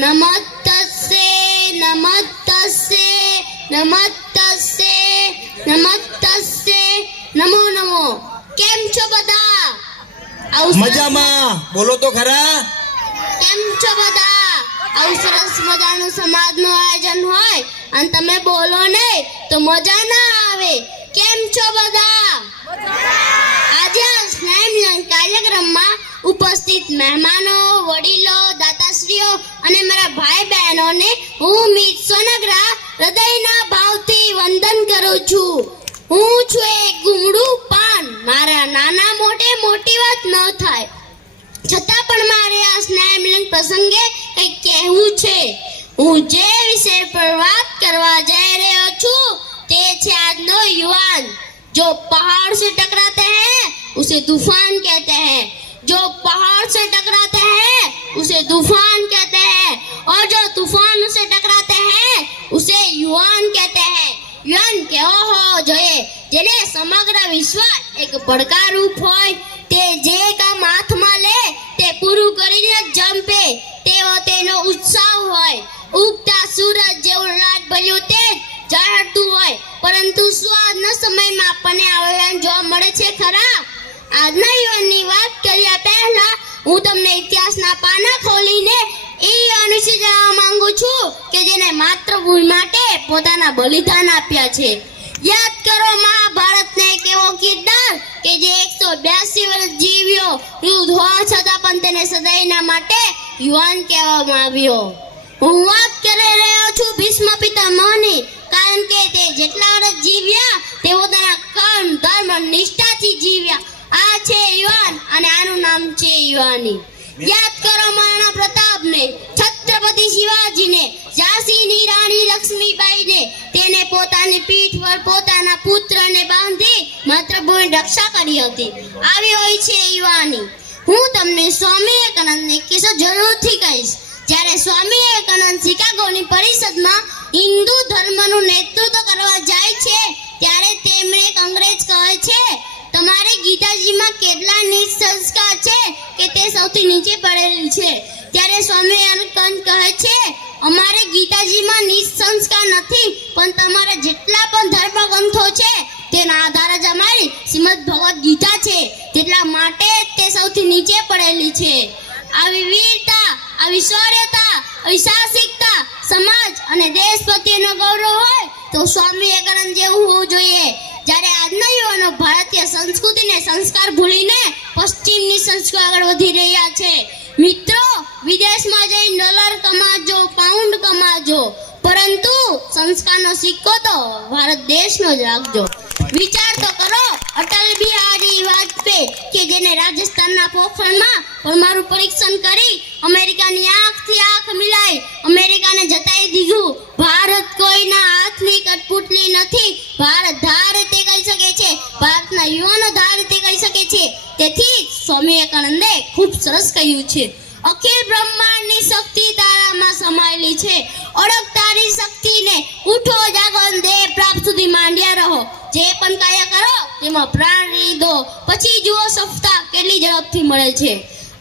નમસ્તસ્સે નમસ્તસ્સે નમસ્તસ્સે નમસ્તસ્સે નમો નમો. કેમ છો બધા? મજામાં. બોલો તો ખરા. કેમ છો બધા? આવું સરસ મજાનું સમાજનું આયોજન હોય અને તમે બોલો નહીં તો મજા ના આવે. કેમ છો બધા? આજે આ સ્નેહ મિલન કાર્યક્રમમાં ઉપસ્થિત મહેમાનો, વડીલો, દાતાશ્રીઓ અને મારા ભાઈ બહેનોને હું મિત સોનગરા હૃદયના ભાવથી વંદન કરું છું. હું છું એક ગુમડું પાન. મારા નાના મોટે મોટી વાત ન થાય, છતાં પણ મારે આ સ્નેહ મિલન પ્રસંગે કંઈક કહેવું છે. હું જે વિષય પર વાત કરવા જઈ રહ્યો છું તે છે આજનો યુવાન. जो पहाड़ से टकराते हैं उसे तूफान कहते हैं, जो पहाड़ से टकराते हैं उसे तूफान कहते हैं, और जो तूफान से टकराते हैं उसे युवान कहते हैं. યુવાન કેવો હોવો જોઈએ? જેને સમગ્ર વિશ્વ એક પડકારરૂપ હોય, તે જે કામ હાથમાં લે તે પૂરું કરીને જંપે તેવો તેનો ઉત્સાહ હોય. ઉગતા સૂરજ જેવું લાટ ભર્યું તેજ ઝળહળતું હોય, પરંતુ શું આજના સમયમાં આપણને આવા યુવાન જોવા મળે છે ખરા? આજના યુવાનની વાત કર્યા પહેલા હું તમને ઇતિહાસના પાના ખોલીને એ યુવાન વિશે જણાવવા માંગુ છું કે જેને માતૃભૂમિ માટે પોતાના બલિદાન આપ્યા છે. યાદ કરો મહાભારતને એક એવો કિરદાર કે જે 182 વર્ષ જીવ્યો, વૃદ્ધ હોવા છતાં પણ તેને સદાયના માટે યુવાન કહેવામાં આવ્યો. હું વાત કરી રહ્યો છું ભીષ્મ પિતામહની, કારણ કે તે જેટલા વર્ષ જીવ્યા તે પોતાના કર્મ, ધર્મ, નિષ્ઠાથી જીવ્યા. આ છે યુવાન અને આનું નામ છે યુવાની. યાદ કરો મહારાણા પ્રતાપને, છત્રપતિ શિવાજીને, ઝાંસીની રાણી લક્ષ્મીબાઈને. તેને પોતાની પીઠ પર પોતાના પુત્રને બાંધી માતૃભૂમિની રક્ષા કરી હતી. આવી હોય છે યુવાની. હું તમને સ્વામી વિવેકાનંદની કિસ્સો જરૂરથી કહીશ. જ્યારે સ્વામી વિવેકાનંદ શિકાગોની પરિષદમાં હિન્દુ ધર્મનું નેતૃત્વ કરવા જાય છે ત્યારે તેમને એક અંગ્રેજ કહે છે, તમારે ગીતાજીમાં કેટલા નીચ સંસ્કાર છે કે તે સૌથી નીચે પડેલી છે. ત્યારે સ્વામી વિવેકાનંદ કહે છે, અમારે ગીતાજીમાં નીચ સંસ્કાર નથી, પણ તમારા જેટલા પણ ધર્મગ્રંથો છે તેના આધારે જ અમારી શ્રીમદ ભગવદ ગીતા છે, તેટલા માટે તે સૌથી નીચે પડેલી છે. આવી વીરતા, આવી શૌર્યતા, આવી સાહસિકતા સમાજ અને દેશ પ્રત્યેનો ગૌરવ હોય તો સ્વામી વિવેકાનંદ જેવું હોવું જોઈએ. જ્યારે આજના યુવાનો ભારતીય સંસ્કૃતિને સંસ્કાર ભૂલીને પશ્ચિમની સંસ્કૃતિ આગળ વધી રહ્યા છે. મિત્રો, વિદેશમાં જઈને ડોલર કમાજો, પાઉન્ડ કમાજો, પરંતુ સંસ્કારનો સિક્કો તો ભારત દેશનો જ રાખજો. વિચાર તો કરો, અટલ બિહારી વાજપેયી કે જેને રાજસ્થાનના પોખરણમાં પરમાણુ પરીક્ષણ કરી અમેરિકાની આંખથી આંખ મિલાઈ અમેરિકાને જતાઈ દીધું. ભારત કોઈના હાથની કઠપુતળી નથી. ભારત ધારે તે કરી શકે છે, ભારતના યુવાનો ધારે તે કરી શકે છે. તેથી સ્વામી વિવેકાનંદે ખૂબ સરસ કહ્યું છે, અખિલ બ્રહ્માંડની શક્તિ તારામાં સમાયેલી છે. ઓળખ તારી શક્તિને, ઉઠો જાગો દેહ પ્રાપ્ત સુધી માંડ્યા રહો. જે પણ કાર્ય કરો તેમાં પ્રાણ રહી દો, પછી જુઓ સફળતા કેટલી ઝડપથી મળે છે.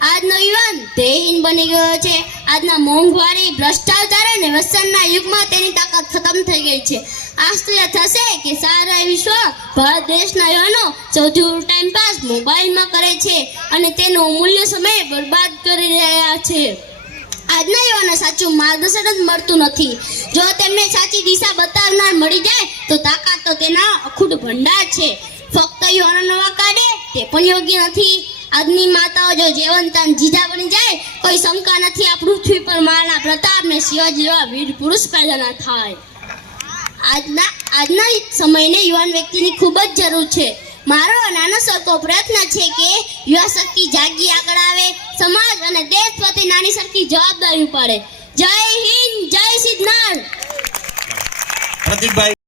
આજનો યુવાન દેહહીન બની ગયો છે. આજના મોંઘવારી, ભ્રષ્ટાચાર અને વ્યસનના યુગમાં તેની તાકાત ખતમ થઈ ગઈ છે. આશ્ચર્ય થશે કે સારા વિશ્વ ભારત દેશના યુવાનો સૌથી ટાઈમ પાસ મોબાઈલમાં કરે છે અને તેનો મૂલ્ય સમય બરબાદ કરી રહ્યા છે. આજના યુવાનો સાચું માર્ગદર્શન જ મળતું નથી. જો તેમને સાચી દિશા બતાવનાર મળી જાય તો તાકાત તો તેના અખૂટ ભંડાર છે. ફક્ત યુવાનો નવા કાઢે તે પણ યોગ્ય નથી. આજની માતાઓ જો જીવંતાન જીજા બની જાય કોઈ શંકા નથી આ પૃથ્વી પર મહારાણા પ્રતાપ ને શિવાજી જેવા વીર પુરુષ પેદા ના થાય. આજના સમયને યુવાન વ્યક્તિની ખૂબ જ જરૂર છે. મારો નાનો સરખો પ્રયત્ન છે કે યુવા શક્તિ જાગી આગળ આવે, સમાજ અને દેશ પ્રત્યે નાની સરખી જવાબદારી ઉપાડે. જય હિન્દ, જય સિદ્ધનાથ. પ્રદીપભાઈ.